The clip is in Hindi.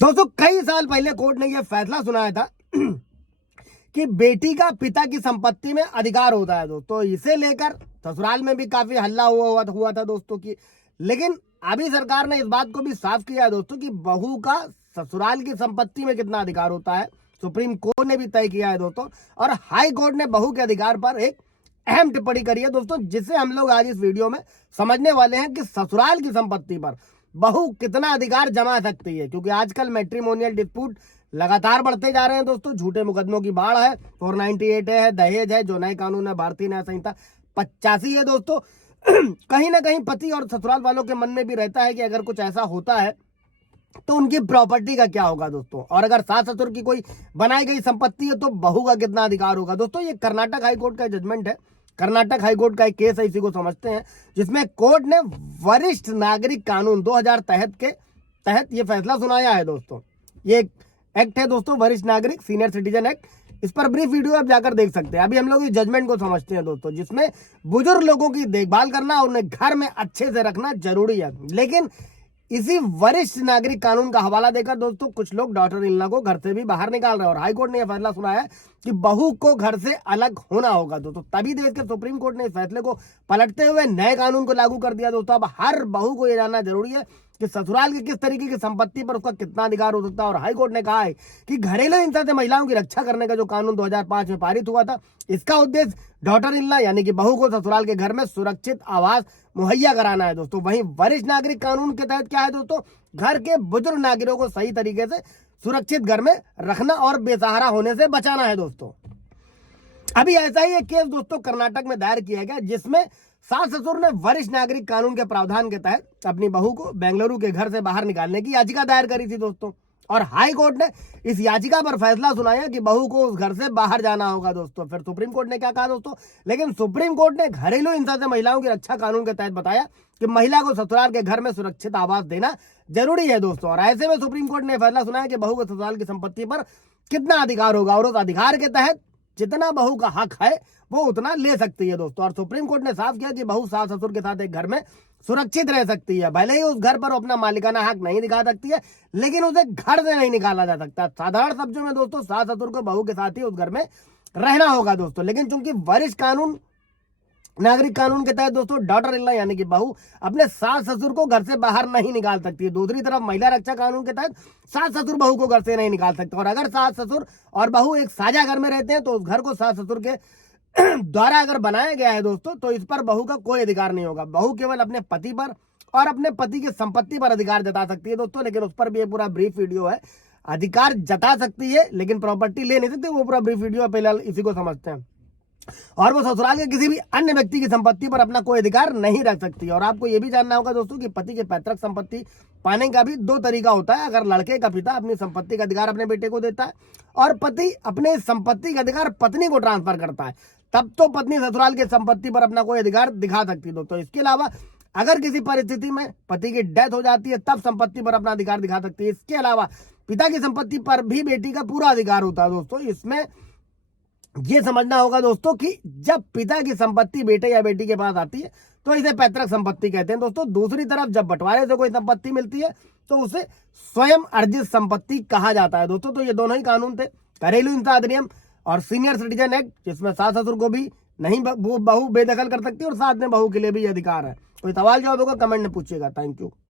दोस्तों कई साल पहले कोर्ट ने यह फैसला सुनाया था कि बेटी का पिता की संपत्ति में अधिकार होता है दोस्तों। इसे लेकर ससुराल में भी काफी हल्ला हुआ था दोस्तों की। लेकिन अभी सरकार ने इस बात को भी साफ किया है दोस्तों कि बहू का ससुराल की संपत्ति में कितना अधिकार होता है। सुप्रीम कोर्ट ने भी तय किया है दोस्तों, और हाई कोर्ट ने बहू के अधिकार पर एक अहम टिप्पणी करी है दोस्तों, जिसे हम लोग आज इस वीडियो में समझने वाले हैं कि ससुराल की संपत्ति पर बहू कितना अधिकार जमा सकती है। क्योंकि आजकल मैट्रिमोनियल डिस्प्यूट लगातार बढ़ते जा रहे हैं दोस्तों। झूठे मुकदमों की बाढ़ है, 498 है, दहेज है, जो नए कानून है भारतीय न्याय संहिता 85 है दोस्तों। कहीं ना कहीं पति और ससुराल वालों के मन में भी रहता है कि अगर कुछ ऐसा होता है तो उनकी प्रॉपर्टी का क्या होगा दोस्तों, और अगर सास ससुर की कोई बनाई गई संपत्ति है तो बहू का कितना अधिकार होगा दोस्तों। ये कर्नाटक हाईकोर्ट का जजमेंट है। कर्नाटक हाईकोर्ट का एक केस है, इसी को समझते हैं, जिसमें कोर्ट ने वरिष्ठ नागरिक कानून 2000 के तहत ये फैसला सुनाया है दोस्तों। ये एक एक्ट है दोस्तों, वरिष्ठ नागरिक सीनियर सिटीजन एक्ट। इस पर ब्रीफ वीडियो आप जाकर देख सकते हैं। अभी हम लोग इस जजमेंट को समझते हैं दोस्तों, जिसमें बुजुर्ग लोगों की देखभाल करना और उन्हें घर में अच्छे से रखना जरूरी है। लेकिन इसी वरिष्ठ नागरिक कानून का हवाला देकर दोस्तों कुछ लोग डॉटर इन लॉ को घर से भी बाहर निकाल रहे हैं, और हाईकोर्ट ने यह फैसला सुनाया है कि बहू को घर से अलग होना होगा दोस्तों। तभी देश के सुप्रीम कोर्ट ने इस फैसले को पलटते हुए नए कानून को लागू कर दिया दोस्तों। अब हर बहू को यह जानना जरूरी है कि ससुराल की किस तरीके की संपत्ति पर उसका कितना अधिकार हो सकता है। और हाईकोर्ट ने कहा है कि घरेलू हिंसा से महिलाओं की रक्षा करने का जो कानून 2005 में पारित हुआ था, इसका उद्देश्य डॉटर इन लॉ यानी कि बहू को ससुराल के घर में सुरक्षित आवास मुहैया कराना है दोस्तों। वहीं वरिष्ठ नागरिक कानून के तहत क्या है दोस्तों, घर के बुजुर्ग नागरिकों को सही तरीके से सुरक्षित घर में रखना और बेसहारा होने से बचाना है दोस्तों। अभी ऐसा ही एक केस दोस्तों कर्नाटक में दायर किया गया, जिसमें सास ससुर ने वरिष्ठ नागरिक कानून के प्रावधान के तहत अपनी बहू को बेंगलुरु के घर से बाहर निकालने की याचिका दायर करी थी दोस्तों। और हाई कोर्ट ने इस याचिका पर फैसला सुनाया कि बहू को उस घर से बाहर जाना होगा दोस्तों। फिर सुप्रीम कोर्ट ने क्या कहा दोस्तों, लेकिन सुप्रीम कोर्ट ने घरेलू हिंसा से महिलाओं की रक्षा कानून के तहत बताया कि महिला को ससुराल के घर में सुरक्षित आवास देना जरूरी है दोस्तों। और ऐसे में सुप्रीम कोर्ट ने फैसला सुनाया कि बहू को ससुराल की संपत्ति पर कितना अधिकार होगा, और उस अधिकार के तहत जितना बहू का हक है वो उतना ले सकती है दोस्तों। और सुप्रीम कोर्ट ने साफ किया कि बहू सास ससुर के साथ एक घर में सुरक्षित रह सकती है। भले ही उस घर पर अपना मालिकाना हक नहीं दिखा सकती है, लेकिन उसे घर से नहीं निकाला जा सकता। साधारण शब्दों में दोस्तों सास ससुर को बहू के साथ ही उस घर में रहना होगा दोस्तों। लेकिन चूंकि वरिष्ठ कानून नागरिक कानून के तहत दोस्तों डॉटर इन लॉ यानी कि बहू अपने सास ससुर को घर से बाहर नहीं निकाल सकती है। दूसरी तरफ महिला रक्षा कानून के तहत सास ससुर बहू को घर से नहीं निकाल सकते। और अगर सास ससुर और बहू एक साझा घर में रहते हैं तो उस घर को सास ससुर के द्वारा अगर बनाया गया है दोस्तों, तो इस पर बहू का कोई अधिकार नहीं होगा। बहू केवल अपने पति पर और अपने पति की संपत्ति पर अधिकार जता सकती है दोस्तों। लेकिन उस पर भी पूरा ब्रीफ वीडियो है। अधिकार जता सकती है लेकिन प्रॉपर्टी ले नहीं सकती, वो पूरा ब्रीफ वीडियो है, पहले इसी को समझते हैं। और वो ससुराल के किसी भी अन्य व्यक्ति की संपत्ति पर अपना कोई अधिकार नहीं रख सकती। और आपको ये भी जानना होगा दोस्तों कि पति के पैतृक संपत्ति पाने का भी दो तरीका होता है। अगर लड़के का पिता अपनी संपत्ति का अधिकार अपने बेटे को देता है और पति अपने संपत्ति का अधिकार पत्नी को ट्रांसफर करता है, तब तो पत्नी ससुराल की संपत्ति पर अपना कोई अधिकार दिखा सकती है दोस्तों। इसके अलावा अगर किसी परिस्थिति में पति की डेथ हो जाती है तब संपत्ति पर अपना अधिकार दिखा सकती है। इसके अलावा पिता की संपत्ति पर भी बेटी का पूरा अधिकार होता है दोस्तों। इसमें ये समझना होगा दोस्तों कि जब पिता की संपत्ति बेटे या बेटी के पास आती है तो इसे पैतृक संपत्ति कहते हैं दोस्तों। दूसरी तरफ जब बंटवारे से कोई संपत्ति मिलती है तो उसे स्वयं अर्जित संपत्ति कहा जाता है दोस्तों। तो ये दोनों ही कानून थे, घरेलू हिंसा अधिनियम और सीनियर सिटीजन एक्ट, जिसमें सास ससुर को भी नहीं बहू बेदखल कर सकती और साथ में बहू के लिए भी अधिकार है। कोई सवाल जवाब होगा कमेंट में पूछिएगा। Thank you.